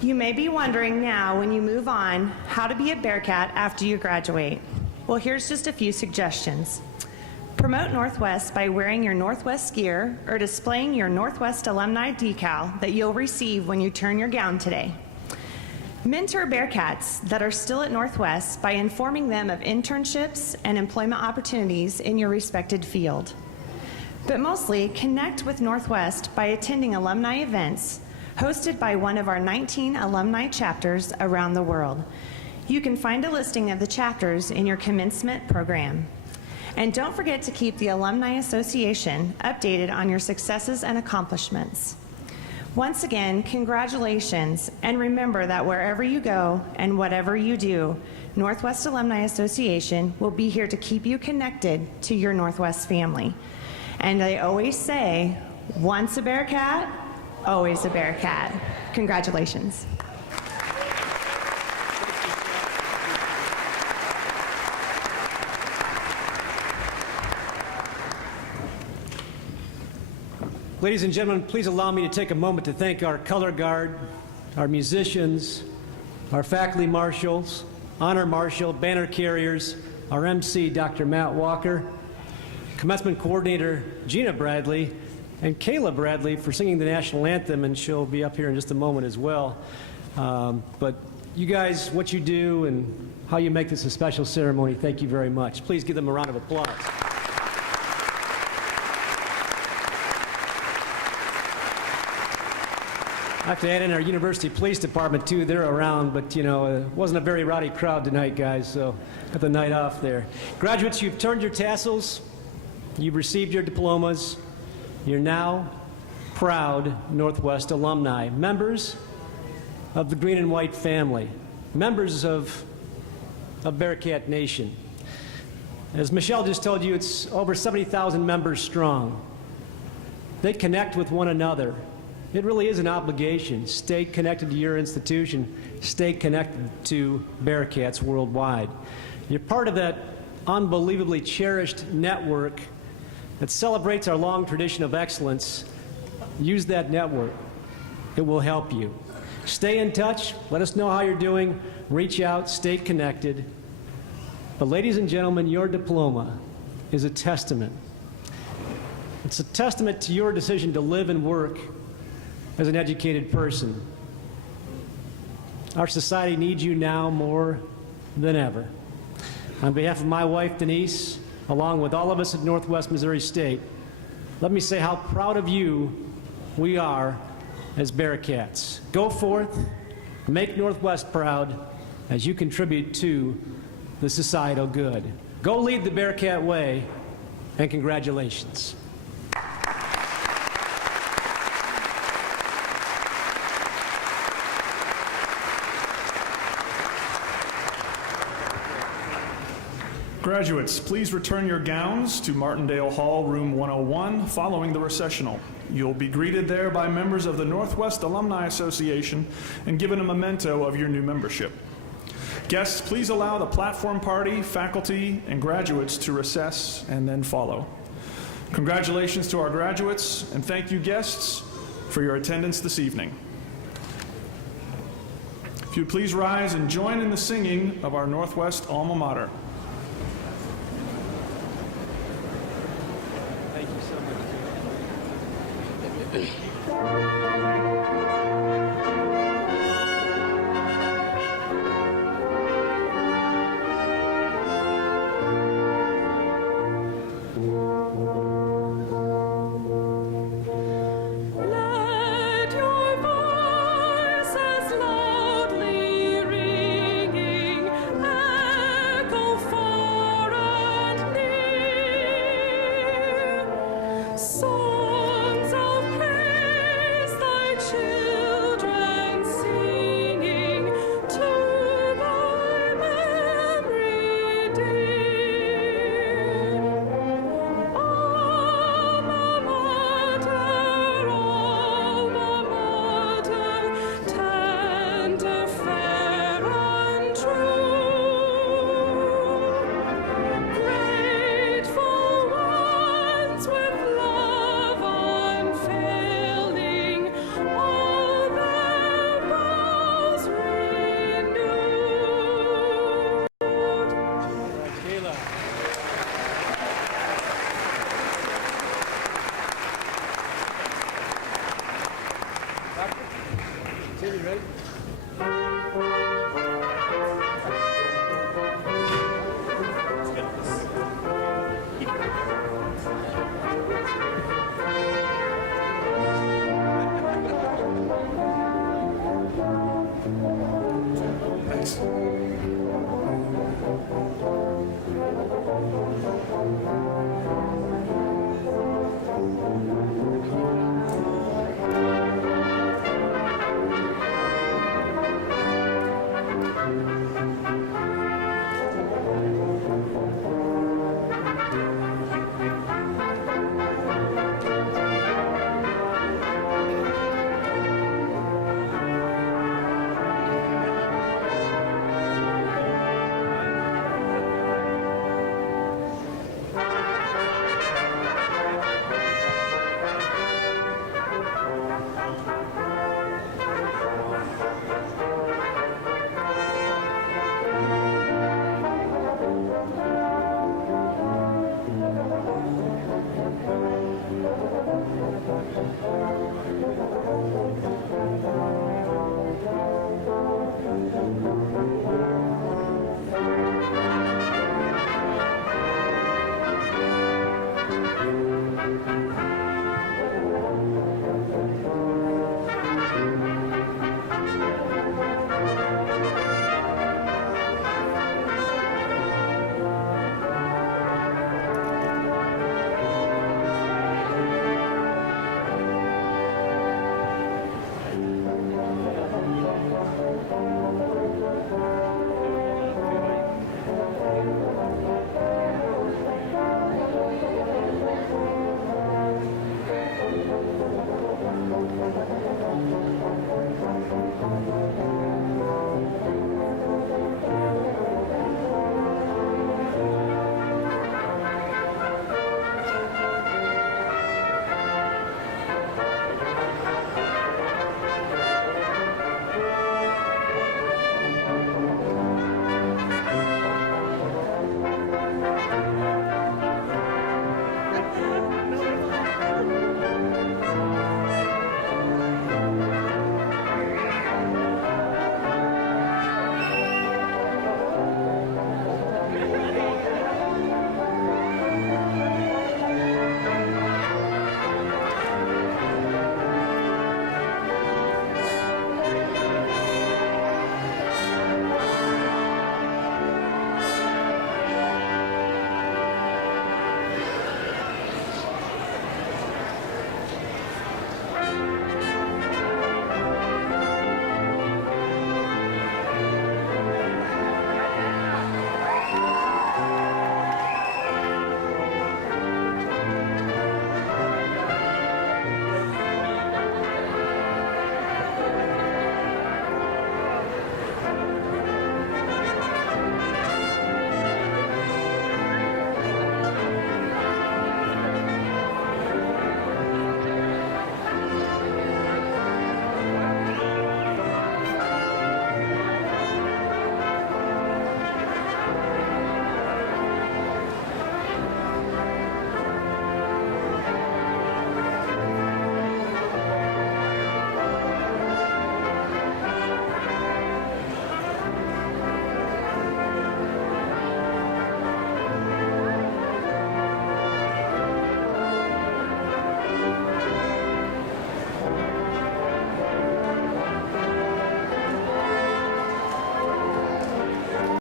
You may be wondering now, when you move on, how to be a Bearcat after you graduate. Well, here's just a few suggestions. Promote Northwest by wearing your Northwest gear or displaying your Northwest alumni decal that you'll receive when you turn your gown today. Mentor Bearcats that are still at Northwest by informing them of internships and employment opportunities in your respected field. But mostly, connect with Northwest by attending alumni events hosted by one of our 19 alumni chapters around the world. You can find a listing of the chapters in your commencement program. And don't forget to keep the Alumni Association updated on your successes and accomplishments. Once again, congratulations, and remember that wherever you go and whatever you do, Northwest Alumni Association will be here to keep you connected to your Northwest family. And they always say, once a Bearcat, always a Bearcat. Congratulations. Ladies and gentlemen, please allow me to take a moment to thank our color guard, our musicians, our faculty marshals, honor marshal, banner carriers, our MC, Dr. Matt Walker, commencement coordinator, Gina Bradley, and Kayla Bradley for singing the national anthem, and she'll be up here in just a moment as well. But you guys, what you do and how you make this a special ceremony, thank you very much. Please give them a round of applause. I have to add in our university police department, too. They're around, but, you know, it wasn't a very rowdy crowd tonight, guys, so got the night off there. Graduates, you've turned your tassels. You've received your diplomas. You're now proud Northwest alumni, members of the Green and White family, members of Bearcat Nation. As Michelle just told you, it's over 70,000 members strong. They connect with one another. It really is an obligation. Stay connected to your institution. Stay connected to Bearcats worldwide. You're part of that unbelievably cherished network that celebrates our long tradition of excellence. Use that network. It will help you. Stay in touch. Let us know how you're doing. Reach out. Stay connected. But ladies and gentlemen, your diploma is a testament. It's a testament to your decision to live and work as an educated person. Our society needs you now more than ever. On behalf of my wife, Denise, along with all of us at Northwest Missouri State, let me say how proud of you we are as Bearcats. Go forth, make Northwest proud as you contribute to the societal good. Go lead the Bearcat way, and congratulations. Graduates, please return your gowns to Martindale Hall, room 101, following the recessional. You'll be greeted there by members of the Northwest Alumni Association and given a memento of your new membership. Guests, please allow the platform party, faculty, and graduates to recess and then follow. Congratulations to our graduates, and thank you, guests, for your attendance this evening. If you'd please rise and join in the singing of our Northwest alma mater. Thank you so much. Let your voices loudly ringing echo far and near. Songs of praise thy children singing to thy memory dear. Alma mater, tender, fair, and true. Grateful ones with love unfailing, all their vows renewed. Kayla. Timmy, ready?